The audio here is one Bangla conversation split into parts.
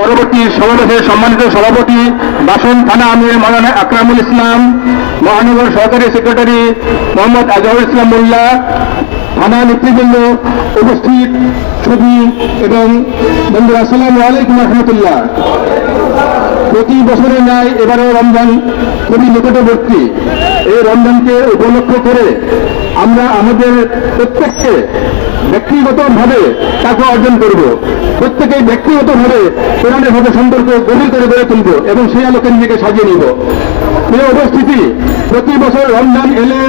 পরবর্তী সমাবেশের সম্মানিত সভাপতি বাসন থানা আমির মাওলানা আকরামুল ইসলাম, মহানগর সহকারী সেক্রেটারি মোহাম্মদ আজহারুল ইসলাম মোল্লা, থানা নেতৃবৃন্দ, উপস্থিত ছবি এবং বন্ধুরা, আসসালামু আলাইকুম রহমতুল্লাহ। প্রতি বছরের ন্যায় এবারেও রমজান খুবই নিকটবর্তী। এই রমজানকে উপলক্ষ করে আমরা আমাদের প্রত্যেককে ব্যক্তিগতভাবে টাকা অর্জন করব, প্রত্যেকেই ব্যক্তিগতভাবে কোরআনের সাথে সম্পর্ক গভীর করে গড়ে তুলব এবং সেই আলোকে নিজেকে সাজিয়ে নিব। প্রিয় উপস্থিতি, প্রতি বছর রমজান এলে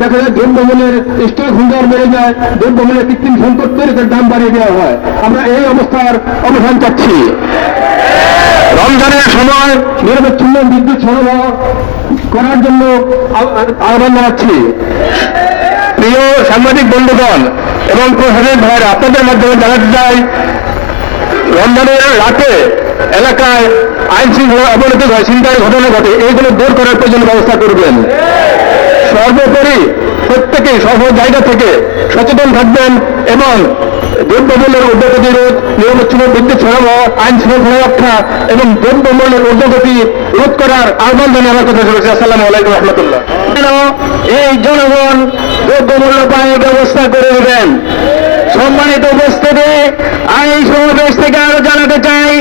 দেখা যায় দ্রব্যমূল্যের স্টক হুঙ্গার বেড়ে যায়, দ্রব্যমূল্যের কৃত্রিম সংকট তৈরি করে দাম বাড়িয়ে দেওয়া হয়। আমরা এই অবস্থার অবসান চাচ্ছি। রমজানের সময় নিরবচ্ছিন্ন বিদ্যুৎ সরবরাহ করার জন্য আহ্বান জানাচ্ছি। প্রিয় সাংবাদিক বন্ধুগণ এবং প্রশাসনিক ভাইয়েরা, আপনাদের মাধ্যমে জানাতে চাই, রমজানের রাতে এলাকায় আইন শৃঙ্খলা অবনতি হয়, ছিনতাইয়ের ঘটনা ঘটে, এইগুলো দূর করার প্রয়োজনীয় ব্যবস্থা করবেন। সর্বোপরি প্রত্যেকেই সর্ব জায়গা থেকে সচেতন থাকবেন এবং দ্রব্যমূল্যের ঊর্ধ্বগতি রোধ, নিরবচ্ছিন্ন বিদ্যুৎ সরবরাহ, আইন শৃঙ্খলা রক্ষা এবং দ্রব্যমূল্যের ঊর্ধ্বগতি রোধ করার আহ্বান জানিয়ে আমার কথা শুনেছি। আসসালামু আলাইকুম রহমতুল্লাহ। এই জনগণ দ্রব্যমূল্য পানির ব্যবস্থা করে দেবেন। সম্মানিত উপস্থিতি, আমি এই সমাবেশ থেকে আরো জানাতে চাই,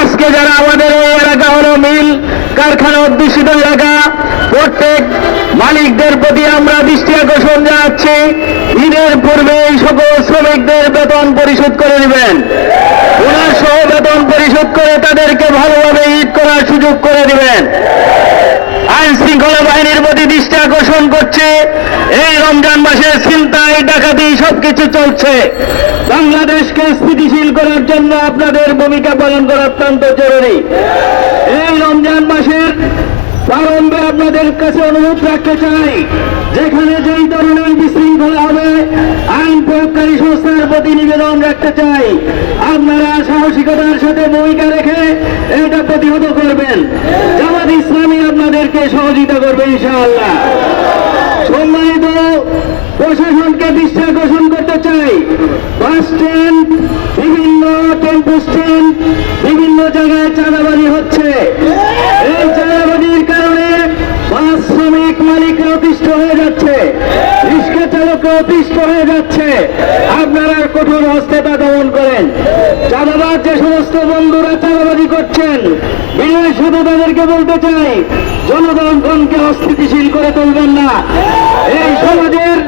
আজকে যারা আমাদের এই এলাকা হলো মিল কারখানা অধ্যুষিত এলাকা, প্রত্যেক মালিকদের প্রতি আমরা দৃষ্টি আকর্ষণ জানাচ্ছি, ঈদের পূর্বে এই সকল শ্রমিকদের বেতন পরিশোধ করে দিবেন। ওনার সহ বেতন পরিশোধ করে তাদেরকে ভালোভাবে ঈদ করার সুযোগ করে দিবেন। আইন শৃঙ্খলা বাহিনীর প্রতি দৃষ্টি আকর্ষণ করছে, এই রমজান মাসে ছিনতাই ডাকাতি সবকিছু চলছে। বাংলাদেশকে স্থিতিশীল করার জন্য আপনাদের ভূমিকা পালন করা অত্যন্ত জরুরি। এই রমজান মাসের প্রারম্ভে আপনাদের কাছে অনুরোধ রাখতে চাই, যেখানে যেই ধরনের বিশৃঙ্খলা হবে, আইন প্রয়োগকারী সংস্থার প্রতি নিবেদন রাখতে চাই, আপনারা সাহসিকতার সাথে ভূমিকা রেখে এটা প্রতিহত করবেন। জামাত ইসলামী আপনাদেরকে সহযোগিতা করবে ইনশাআল্লাহ। সম্মানিত প্রশাসনকে দৃষ্টি আকর্ষণ করতে চাই, বাস স্ট্যান্ড, বিভিন্ন টেম্পো স্ট্যান্ড, বিভিন্ন জায়গায় চাঁদাবাজি হচ্ছে। এই চাঁদাবাজির কারণে বাস শ্রমিক মালিকরা অতিষ্ঠ হয়ে যাচ্ছে, রিক্সা চালকরা অতিষ্ঠ হয়ে যাচ্ছে। আপনারা কঠোর হস্তে তা দমন করেন। চাঁদাবাজ যে সমস্ত বন্ধুরা চাঁদাবাজি করছেন, বিনয়ের সাথে তাদেরকে বলতে চাই, জনগণকে অস্থিতিশীল করে তুলবেন না। এই সমাজের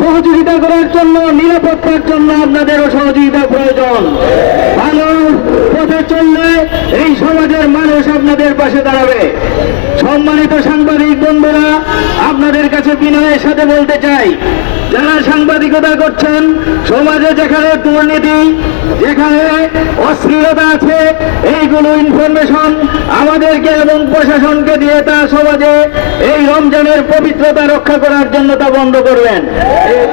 সহযোগিতা করার জন্য, নিরাপত্তার জন্য আপনাদেরও সহযোগিতা প্রয়োজন। ভালো পথে চললে এই সমাজের মানুষ আপনাদের পাশে দাঁড়াবে। সম্মানিত সাংবাদিক বন্ধুরা, আপনাদের কাছে বিনয়ের সাথে বলতে চাই, যারা সাংবাদিকতা করছেন, সমাজে যেখানে দুর্নীতি, যেখানে অশ্লীলতা আছে, এইগুলো ইনফরমেশন আমাদেরকে এবং প্রশাসনকে দিয়ে তা সমাজে এই রমজানের পবিত্রতা রক্ষা করার জন্য তা বন্ধ করবেন,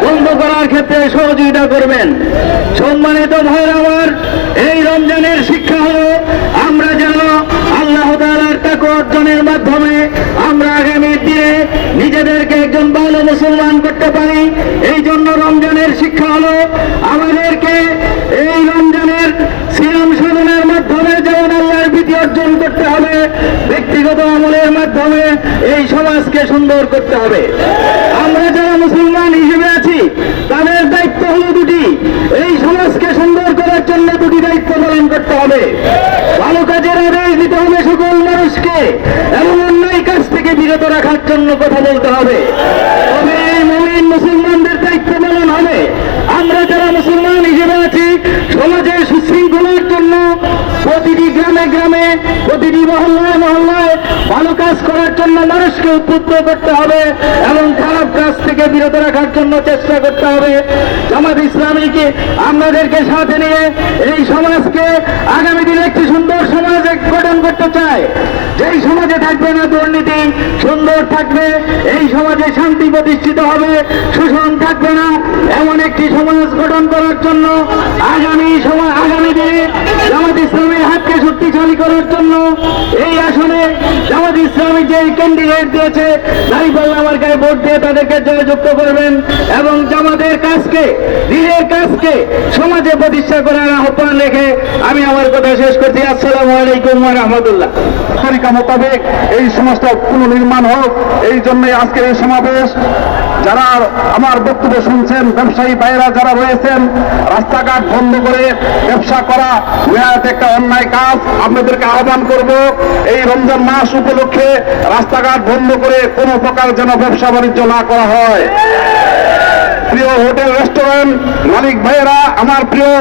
বন্ধ করার ক্ষেত্রে সহযোগিতা করবেন। সম্মানিত ভাইরা আমার, এই রমজানের শিক্ষা হলো আমরা যেন আল্লাহ তাআলার তাকওয়া অর্জনের মাধ্যমে আমরা আগামী দিনে নিজেদেরকে একজন ভালো মুসলমান করতে পারি। এই জন্য রমজানের শিক্ষা হলো আমাদেরকে এই রমজানের সিয়াম সাধনের মাধ্যমে যেমন আল্লাহর ভীতি অর্জন করতে হবে, ব্যক্তিগত আমলের মাধ্যমে এই সমাজকে সুন্দর করতে হবে। আমরা যারা মুসলমান হিসেবে আছি, তাদের দায়িত্ব হলো দুটি, এই সমাজকে সুন্দর করার জন্য দুটি দায়িত্ব পালন করতে হবে। ভালো কাজের আদেশ দিতে হবে সকল মানুষকে এবং অন্যায় কাজ থেকে বিরত রাখার জন্য কথা বলতে হবে। তবে এই মুমিন মুসলমানদের দায়িত্ব পালন হবে। আমরা যারা মুসলমান হিসেবে আছি, সমাজের সুশৃঙ্খলার জন্য প্রতিটি গ্রামে গ্রামে, প্রতিটি মহল্লায় মহল্লায় ভালো কাজ করার জন্য মানুষকে উদ্বুদ্ধ করতে হবে এবং খারাপ কাজ থেকে বিরত রাখার জন্য চেষ্টা করতে হবে। জামাত ইসলামীকে আপনাদেরকে সাথে নিয়ে এই সমাজকে আগামী দিনে একটি সুন্দর সমাজ গঠন করতে চায়। যেই সমাজে থাকবে না দুর্নীতি, সুন্দর থাকবে, এই সমাজে শান্তি প্রতিষ্ঠিত হবে, শোষণ থাকবে না, এমন একটি সমাজ গঠন করার জন্য আগামী দিনে জামাত ইসলামের হাতকে শক্তিশালী করার জন্য এই আসনে জামাত ইসলামী যে ক্যান্ডিডেট দিয়েছে দাঁড়িপাল্লা মার্কায় ভোট দিয়ে তাদেরকে জয়যুক্ত করবেন এবং জামাতের কাজকে, দিনের কাজকে সমাজে প্রতিষ্ঠা করার আহ্বান রেখে আমি আমার কথা শেষ করছি। আসসালামু আলাইকুম ওয়া রাহমাতুল্লাহ। তরিকা মোতাবেক এই সমাজটা পুনর্নির্মাণ হোক, এই জন্যই আজকের এই সমাবেশ। যারা আমার বক্তব্য শুনছেন, ব্যবসায়ী ভাইয়েরা যারা রয়েছেন, রাস্তাঘাট বন্ধ করে ব্যবসা করা নেহাত একটা অন্যায় কাজ। আপনাদেরকে আহ্বান করব, এই রমজান মাস উপলক্ষে রাস্তাঘাট বন্ধ করে কোনো প্রকার যেন ব্যবসা বাণিজ্য না করা হয়। প্রিয় হোটেল রেস্টুরেন্ট মালিক ভাইয়েরা, আমার প্রিয়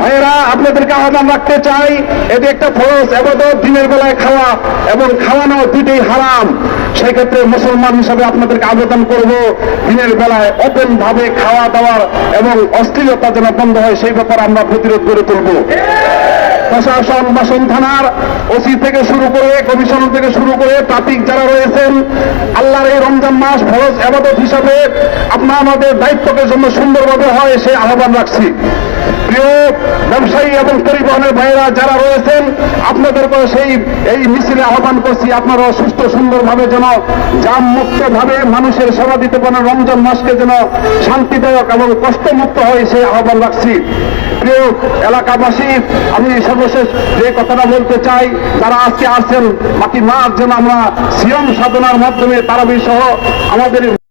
ভাইয়েরা, আপনাদেরকে আহ্বান রাখতে চাই, এটি একটা ফরজ ইবাদত। দিনের বেলায় খাওয়া এবং খাওয়ানো দুইটাই হারাম। সেই ক্ষেত্রে মুসলমান হিসাবে আপনাদেরকে আবেদন করব, দিনের বেলায় ওপেন ভাবে খাওয়া দাওয়ার এবং অশ্লীলতা যেন বন্ধ হয়, সেই ব্যাপারে আমরা প্রতিরোধ গড়ে তুলব। প্রশাসন, বাসন থানার ওসি থেকে শুরু করে, কমিশন থেকে শুরু করে ট্রাফিক যারা রয়েছেন, আল্লাহর এই রমজান মাস ফরজ ইবাদত হিসাবে আপনার আমাদের দায়িত্বকে জন্য সুন্দরভাবে হয় সেই আহ্বান রাখছি। প্রিয় ব্যবসায়ী এবং পরিবহনের ভাইয়েরা যারা রয়েছেন, আপনাদেরকে এই মিছিলে আহ্বান করছি, আপনারা সুস্থ সুন্দরভাবে যেন জাম মুক্ত ভাবে মানুষের সেবা দিতে পারেন, রমজান মাসকে যেন শান্তিদায়ক এবং কষ্টমুক্ত হয় সেই আহ্বান রাখছি। প্রিয় এলাকাবাসী, আমি সর্বশেষ যে কথাটা বলতে চাই, যারা আজকে আসছেন বাকি মাস যেন আমরা সিয়াম সাধনার মাধ্যমে তারাবি সহ আমাদের